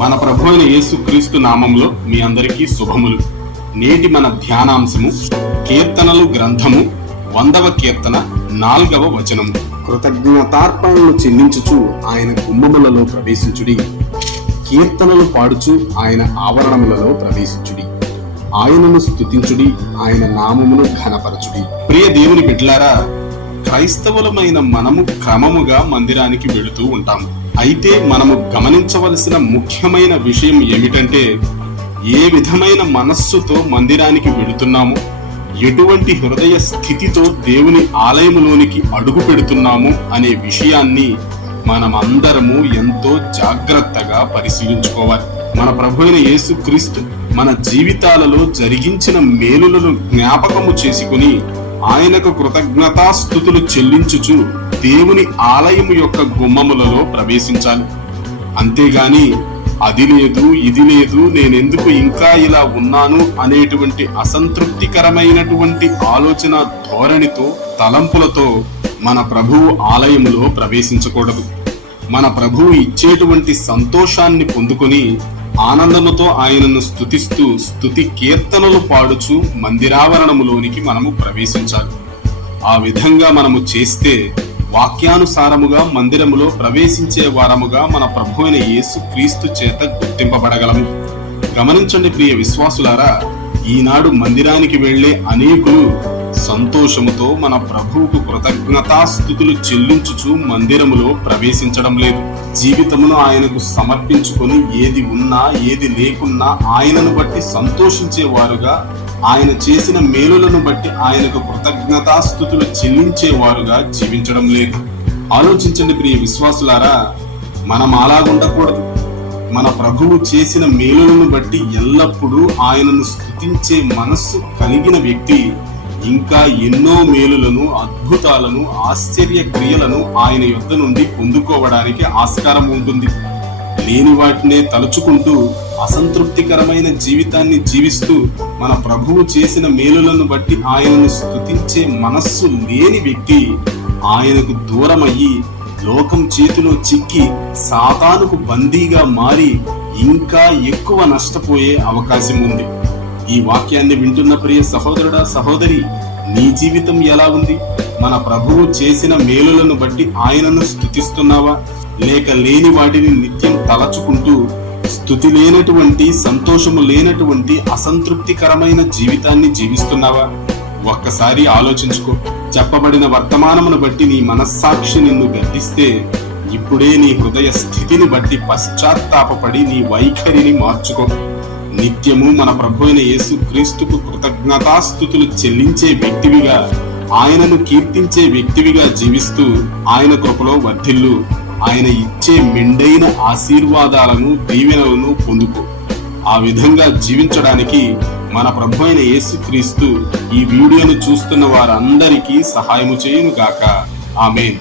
మన ప్రభు అయిన యేసుక్రీస్తు నామంలో మీ అందరికీ శుభములు. నేటి మన ధ్యానాంశము కీర్తనలు గ్రంథము 100వ కీర్తన 4వ వచనము. కృతజ్ఞతార్పణలు చెల్లించుచు ఆయన గుమ్మములలో ప్రవేశించుడి, కీర్తనలు పాడుచు ఆయన ఆవరణములలో ప్రవేశించుడి, ఆయనను స్తుతించుడి, ఆయన నామమును ఘనపరచుడి. ప్రియ దేవుని బిడ్డలారా, క్రైస్తవులమైన మనము క్రమముగా మందిరానికి వెళుతూ ఉంటాము. అయితే మనము గమనించవలసిన ముఖ్యమైన విషయం ఏమిటంటే, ఏ విధమైన మనస్సుతో మందిరానికి వెళుతున్నాము, ఎటువంటి హృదయ స్థితితో దేవుని ఆలయములోనికి అడుగు పెడుతున్నాము అనే విషయాన్ని మనమందరము ఎంతో జాగ్రత్తగా పరిశీలించుకోవాలి. మన ప్రభు అయిన యేసుక్రీస్తు మన జీవితాలలో జరిగించిన మేలులను జ్ఞాపకము చేసుకుని ఆయనకు కృతజ్ఞతాస్తుతులు చెల్లించుచు దేవుని ఆలయము యొక్క గుమ్మములలో ప్రవేశించాలి. అంతేగాని అది లేదు, ఇది లేదు, నేనెందుకు ఇంకా ఇలా ఉన్నాను అనేటువంటి అసంతృప్తికరమైనటువంటి ఆలోచన ధోరణితో, తలంపులతో మన ప్రభువు ఆలయములో ప్రవేశించకూడదు. మన ప్రభువు ఇచ్చేటువంటి సంతోషాన్ని పొందుకొని ఆనందముతో ఆయనను స్తుతిస్తూ స్తుతి కీర్తనలు పాడుచు మందిరావరణములోనికి మనము ప్రవేశించాలి. ఆ విధంగా మనము చేస్తే వాక్యానుసారముగా మందిరములో ప్రవేశించే వారముగా మన ప్రభు అయిన యేసుక్రీస్తు చేత గుర్తింపబడగలము. గమనించండి ప్రియ విశ్వాసులారా, ఈనాడు మందిరానికి వెళ్లే అనేకులు సంతోషముతో మన ప్రభువుకు కృతజ్ఞతాస్తుతులు చెల్లించుచు మందిరములో ప్రవేశించడం లేదు. జీవితమును ఆయనకు సమర్పించుకొని ఏది ఉన్నా ఏది లేకున్నా ఆయనను బట్టి సంతోషించేవారుగా, ఆయన చేసిన మేలులను బట్టి ఆయనకు కృతజ్ఞతాస్తుతులు చెల్లించేవారుగా జీవించడం లేదు. ఆలోచించండి ప్రియ విశ్వాసులారా, మనం అలాగుండకూడదు. మన ప్రభువు చేసిన మేలులను బట్టి ఎల్లప్పుడూ ఆయనను స్తుతించే మనస్సు కలిగిన వ్యక్తి ఇంకా ఎన్నో మేలులను, అద్భుతాలను, ఆశ్చర్య క్రియలను ఆయన యొద్ద నుండి పొందుకోవడానికి ఆస్కారం ఉంటుంది. లేని వాటినే తలుచుకుంటూ అసంతృప్తికరమైన జీవితాన్ని జీవిస్తూ మన ప్రభువు చేసిన మేలులను బట్టి ఆయనను స్తుతించే మనస్సు లేని వ్యక్తి ఆయనకు దూరమయ్యి లోకం చేతిలో చిక్కి సాతానుకు బందీగా మారి ఇంకా ఎక్కువ నష్టపోయే అవకాశం ఉంది. ఈ వాక్యాన్ని వింటున్న ప్రియ సహోదరుడా, సహోదరి, నీ జీవితం ఎలా ఉంది? మన ప్రభువు చేసిన మేలులను బట్టి ఆయనను స్తుతిస్తున్నావా, లేక లేని వాటిని నిత్యం తలచుకుంటూ స్తుతి లేనటువంటి, సంతోషము లేనటువంటి అసంతృప్తికరమైన జీవితాన్ని జీవిస్తున్నావా? ఒక్కసారి ఆలోచించుకో. చెప్పబడిన వర్తమానమును బట్టి నీ మనస్సాక్షి నిన్ను గద్దిస్తే ఇప్పుడే నీ హృదయ స్థితిని బట్టి పశ్చాత్తాపపడి నీ వైఖరిని మార్చుకో. నిత్యము మన ప్రభు అయిన యేసుక్రీస్తుకు కృతజ్ఞతాస్తుతులు చెల్లించే వ్యక్తివిగా, ఆయనను కీర్తించే వ్యక్తివిగా జీవిస్తూ ఆయన కృపలో వర్ధిల్లు. ఆయన ఇచ్చే మెండైన ఆశీర్వాదాలను, దీవెనలను పొందుకో. ఆ విధంగా జీవించడానికి మన ప్రభు అయిన యేసుక్రీస్తు ఈ వీడియోను చూస్తున్న వారందరికీ సహాయము చేయును గాక. ఆమేన్.